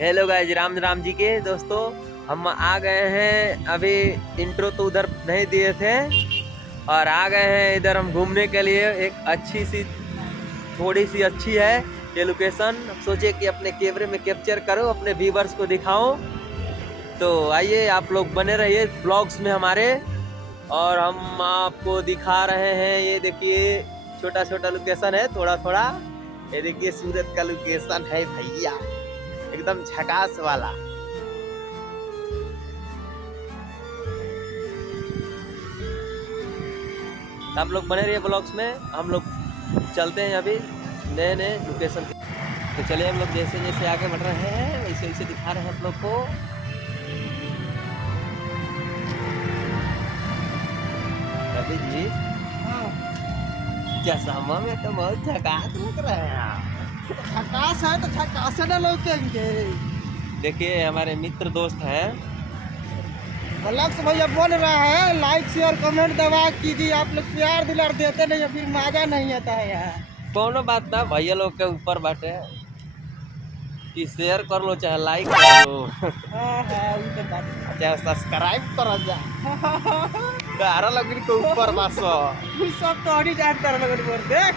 Hello guys, Ram Ram ji के दोस्तों। हम आ गए हैं, अभी इंट्रो तो उधर नहीं दिए थे और आ गए हैं इधर हम घूमने के लिए। एक अच्छी सी, थोड़ी सी अच्छी है ये लोकेशन। सोचे कि अपने कैमरे में कैप्चर करो, अपने व्यूवर्स को दिखाओ। तो आइए, आप लोग बने रहिए ब्लॉग्स में हमारे, और हम आपको दिखा रहे हैं। ये देखिए, छोटा छोटा लोकेशन है, थोड़ा थोड़ा। ये देखिए, सूरत का लोकेशन है भैया, एकदम झकास वाला। आप लोग बने रहिए ब्लॉग्स में। हम लोग चलते हैं अभी नए नए लोकेशन। तो चलिए, हम लोग जैसे जैसे आगे बढ़ रहे हैं वैसे वैसे दिखा रहे हैं आप लोग को। रवि जी, चश्मा में तो बहुत झकास लग रहे हैं आप। झकास है तो झकास न लौटेंगे। देखिए, हमारे मित्र दोस्त हैं। अलग से भैया बोल रहा है, लाइक शेयर कमेंट दबा कीजिए। आप लोग प्यार दुलार देते नहीं, फिर मजा नहीं आता है यार। कोनो बात ना, भैया लोग के ऊपर बाटे कि शेयर कर लो चाहे लाइक कर लो हाँ हाँ, वो तो बात है। चाहे सब्सक्राइब कर जा। तारा लोग के ऊपर बस। वो सब तो नहीं जानता लोग बोल देख।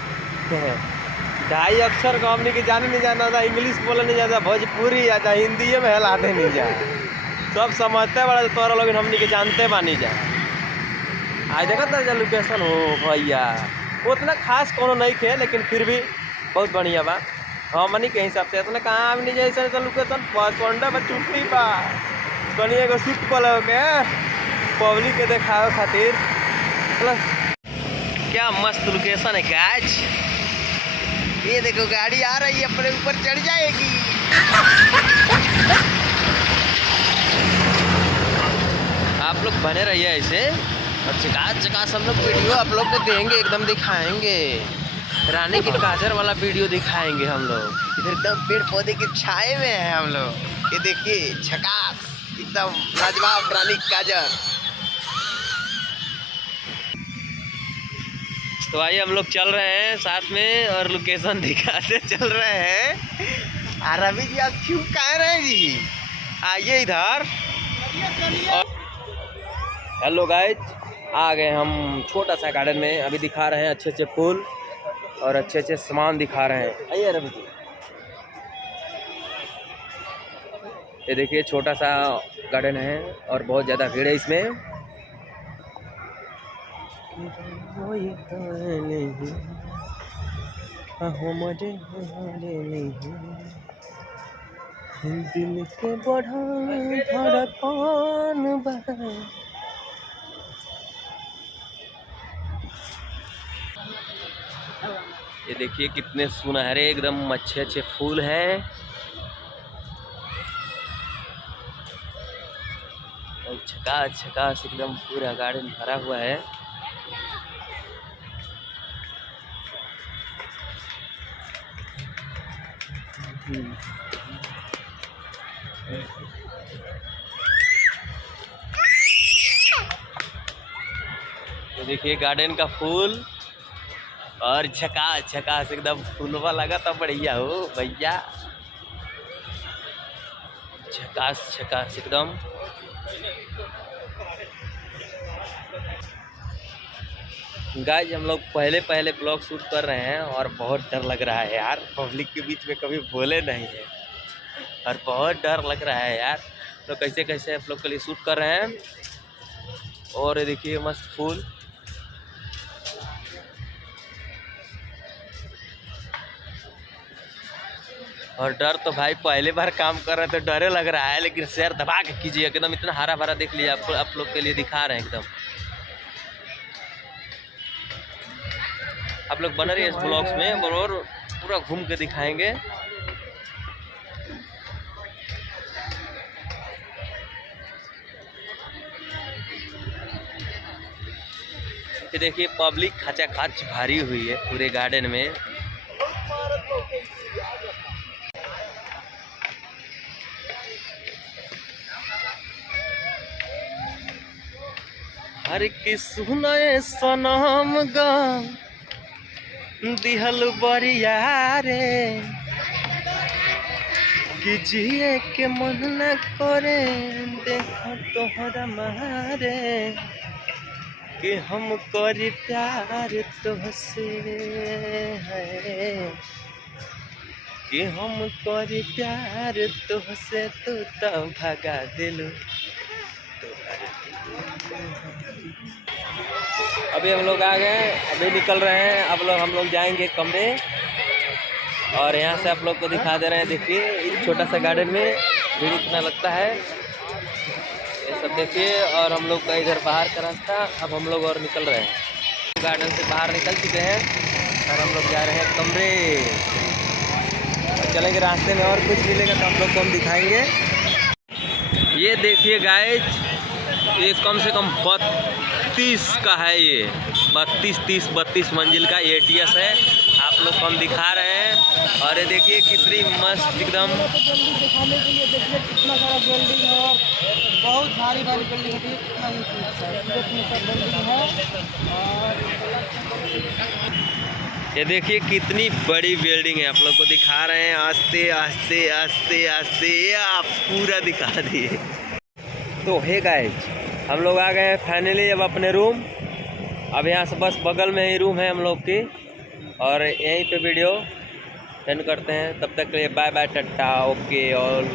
ढाई अक्षर को हमने की जाने नहीं जाना था, इंग्लिश बोले नहीं जाता, भोजपुरी आता, हिंदी में हिलाते नहीं जाए। सब समझते बड़ा तोरा लोग हमने के जानते बानी जा। आज देखा था लोकेशन हो भैया, उतना खास कोनो नहीं थे, लेकिन फिर भी बहुत बढ़िया बा। हमनी के हिसाब से इतना कहाँ भी नहीं जैसे लोकेशन पसंद बा, छुट्टी बा कहीं एगो शूट कर के पब्लिक के दिखावे खातिर। मतलब क्या मस्त लोकेशन है गाइस। ये देखो, गाड़ी आ रही है, अपने ऊपर चढ़ जाएगी। आप लोग बने रहिए ऐसे, और चकास चकास हम लोग वीडियो आप लोग को देंगे, एकदम दिखाएंगे। रानी की काजर वाला वीडियो दिखाएंगे हम लोग। इधर एकदम पेड़ पौधे के छाए में है हम लोग। ये देखिए, झकास एकदम लाजवाब रानी की काजर। तो आइए, हम लोग चल रहे हैं साथ में और लोकेशन दिखाते चल रहे हैं। रवि जी, आप क्यों कह रहे हैं जी? आइए इधर। हेलो गाइस, आ गए हम छोटा सा गार्डन में। अभी दिखा रहे हैं अच्छे अच्छे फूल और अच्छे अच्छे सामान दिखा रहे हैं। आइए रवि जी, ये देखिए, छोटा सा गार्डन है और बहुत ज़्यादा भीड़ है इसमें। दिल के बढ़ा धड़कन बढ़ा। ये देखिए, कितने सुनहरे एकदम अच्छे अच्छे फूल हैं। और झकास झकास एकदम पूरा गार्डन भरा हुआ है। ये देखिए, गार्डन का फूल और झकास झकास एकदम फूलवा लगा था, बढ़िया हो भैया, झकास झकास एकदम। गाइस, हम लोग पहले पहले ब्लॉग शूट कर रहे हैं और बहुत डर लग रहा है यार। पब्लिक के बीच में कभी बोले नहीं है और बहुत डर लग रहा है यार। तो कैसे कैसे आप लोग के लिए शूट कर रहे हैं। और ये देखिए, मस्त फूल। और डर तो भाई पहले बार काम कर रहे तो डरे लग रहा है, लेकिन शेयर दबा के कीजिए एकदम। इतना हरा भरा देख लीजिए, आपको आप लोग के लिए दिखा रहे हैं एकदम। आप लोग बने रहिए इस ब्लॉग्स में और पूरा घूम के दिखाएंगे। ये देखिए, पब्लिक खचा खच भरी हुई है पूरे गार्डन में। हर की सुनाए सनम गम दिहल बरिया रे, कि जिए के मन न करे देखो तोहरा मारे कि हम करी प्यार तुहसे है कि हम करी प्यार तुहसे तू तो भगा दिलू। अभी हम लोग आ गए, अभी निकल रहे हैं। अब लोग हम लोग जाएंगे कमरे और यहाँ से आप लोग को दिखा दे रहे हैं। देखिए इस छोटा सा गार्डन में भीड़ इतना लगता है, ये सब देखिए। और हम लोग का इधर बाहर का रास्ता, अब हम लोग और निकल रहे हैं। गार्डन से बाहर निकल चुके हैं और हम लोग जा रहे हैं कमरे। और चलेंगे रास्ते में और कुछ मिलेगा तो हम लोग को हम दिखाएंगे। ये देखिए गाइस, ये कम से कम 32 का है, ये 32 मंजिल का ATS है। आप लोग को हम दिखा रहे हैं। और ये देखिए कितनी मस्त एकदम, जल्दी दिखाने के लिए देखिए कितना सारा बिल्डिंग है और बहुत भारी भारी बिल्डिंग है। कितना ही बिल्डिंग है और ये देखिए कितनी बड़ी बिल्डिंग है। आप लोग को दिखा रहे हैं आस्ते आस्ते आस्ते आस्ते, आप पूरा दिखा दिए। तो हे गाइस, हम लोग आ गए फाइनली अब अपने रूम। अब यहाँ से बस बगल में ही रूम है हम लोग की, और यहीं पे वीडियो एंड करते हैं। तब तक के लिए bye bye, tata, okay all.